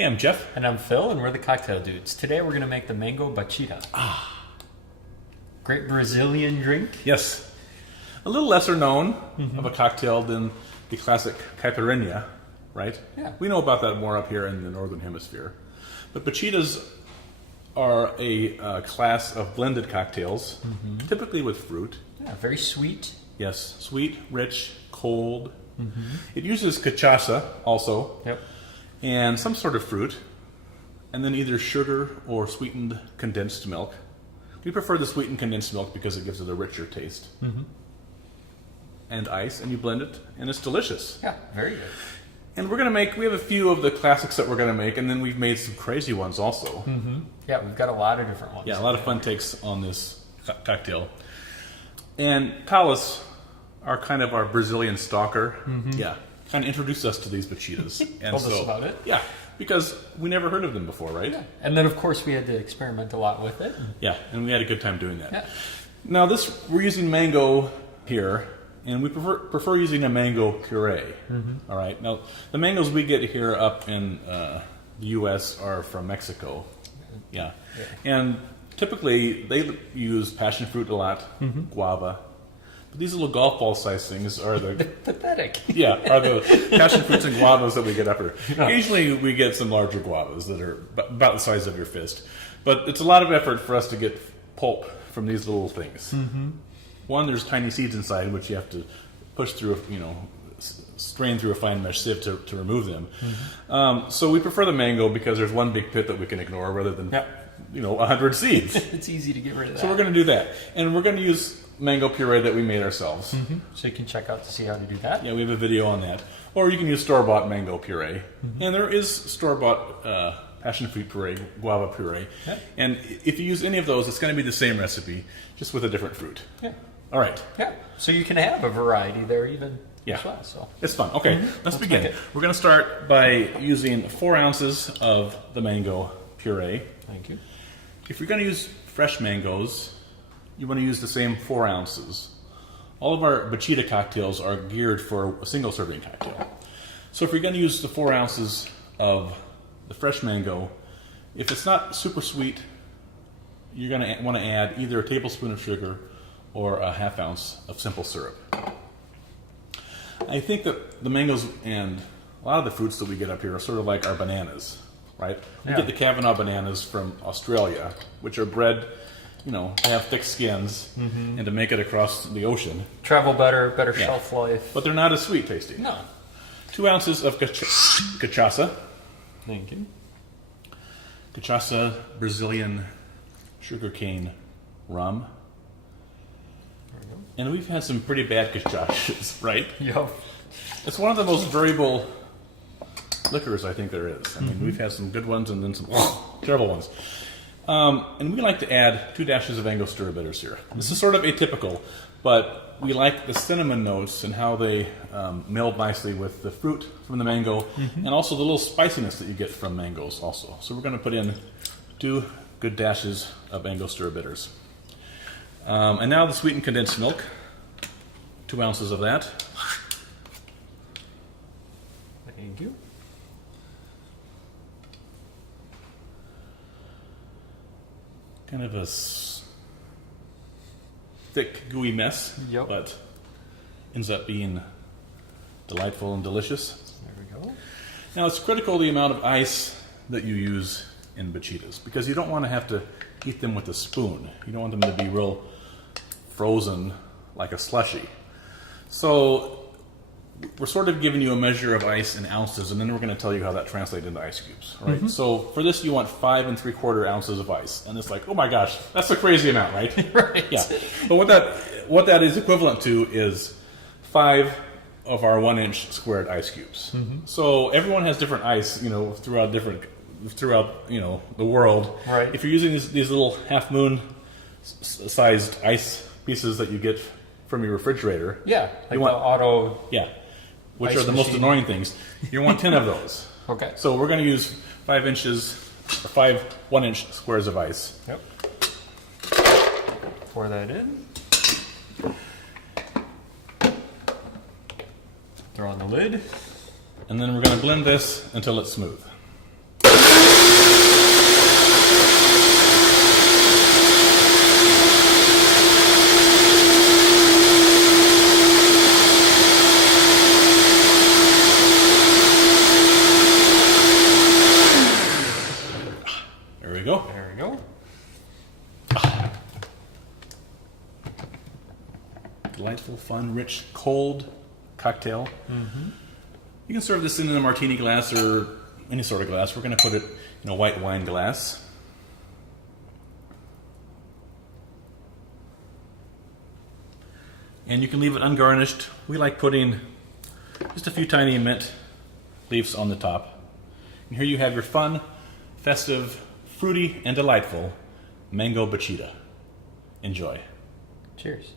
Hey, I'm Jeff. And I'm Phil, and we're the Cocktail Dudes. Today we're going to make the mango batida. Great Brazilian drink. Yes. A little lesser known of a cocktail than the classic caipirinha, right? Yeah. We know about that more up here in the northern hemisphere. But bachidas are a class of blended cocktails, typically with fruit. Yeah, very sweet. Yes, sweet, rich, cold. It uses cachaça also, Yep. and some sort of fruit, and then either sugar or sweetened condensed milk. We prefer the sweetened condensed milk because it gives it a richer taste. And ice, and you blend it, and it's delicious. Yeah, very good. And we have a few of the classics that we're going to make, and then we've made some crazy ones also. Yeah, we've got a lot of different ones. Yeah, a lot of fun takes on this cocktail. And Talis, our Brazilian stalker, kind of introduced us to these bachidas. And Told us about it. Yeah, because we never heard of them before, right? Yeah. And then, of course, we had to experiment a lot with it. Yeah, and we had a good time doing that. Yeah. Now, we're using mango here, and we prefer using a mango puree. All right. Now, the mangoes we get here up in the U.S. are from Mexico. Yeah. And typically, they use passion fruit a lot, guava. But these little golf ball sized things are the Pathetic. are the passion fruits and guavas that we get up here. Occasionally, we get some larger guavas that are about the size of your fist. But it's a lot of effort for us to get pulp from these little things. One, there's tiny seeds inside, which you have to push through, strain through a fine mesh sieve to remove them. So we prefer the mango because there's one big pit that we can ignore rather than 100 seeds. It's easy to get rid of that. So we're going to do that. And we're going to use mango puree that we made ourselves. So you can check out to see how to do that. Yeah, we have a video on that. Or you can use store-bought mango puree. And there is store-bought passion fruit puree, guava puree. Yeah. And if you use any of those, it's going to be the same recipe, just with a different fruit. Yeah. All right. Yeah. So you can have a variety there even as well. So. It's fun. Okay, let's begin. make it. We're going to start by using 4 ounces of the mango puree. Thank you. If you're going to use fresh mangoes, you want to use the same 4 ounces. All of our Batida cocktails are geared for a single serving cocktail. So if you're going to use the 4 ounces of the fresh mango, if it's not super sweet, you're going to want to add either a tablespoon of sugar or a ½ ounce of simple syrup. I think that the mangoes and a lot of the fruits that we get up here are sort of like our bananas, right? We get the Kavanaugh bananas from Australia, which are bred, to have thick skins and to make it across the ocean. Travel better shelf life. But they're not as sweet tasting. No. 2 ounces of cachaça. Thank you. Cachaça, Brazilian sugarcane rum. There we go. And we've had some pretty bad cachaças, right? Yep. It's one of the most variable liquors I think there is. I mean, we've had some good ones and then some terrible ones. And we like to add 2 dashes of Angostura bitters here. This is sort of atypical, but we like the cinnamon notes and how they meld nicely with the fruit from the mango and also the little spiciness that you get from mangoes also. So we're going to put in 2 good dashes of Angostura bitters. And now the sweetened condensed milk, 2 ounces of that. Thank you. Kind of a thick, gooey mess, but ends up being delightful and delicious. There we go. Now, it's critical the amount of ice that you use in bachidas because you don't want to have to heat them with a spoon. You don't want them to be real frozen like a slushy. So we're sort of giving you a measure of ice in ounces, and then we're going to tell you how that translates into ice cubes, right? So for this, you want 5 3/4 ounces of ice, and it's like, oh my gosh, that's a crazy amount, right? Right. Yeah. But what that is equivalent to is 5 of our 1-inch squared ice cubes. So everyone has different ice, throughout the world. Right. If you're using these little half moon sized ice pieces that you get from your refrigerator, Yeah. Like want- the auto. which Ice are the most machine. annoying things. You want 10 of those. Okay. So we're going to use 5 inches, or 5 1-inch squares of ice. Yep. Pour that in. Throw on the lid. And then we're going to blend this until it's smooth. All delightful, fun, rich, cold cocktail. You can serve this in a martini glass or any sort of glass. We're going to put it in a white wine glass. And you can leave it ungarnished. We like putting just a few tiny mint leaves on the top. And here you have your fun, festive, fruity, and delightful mango bachita. Enjoy. Cheers.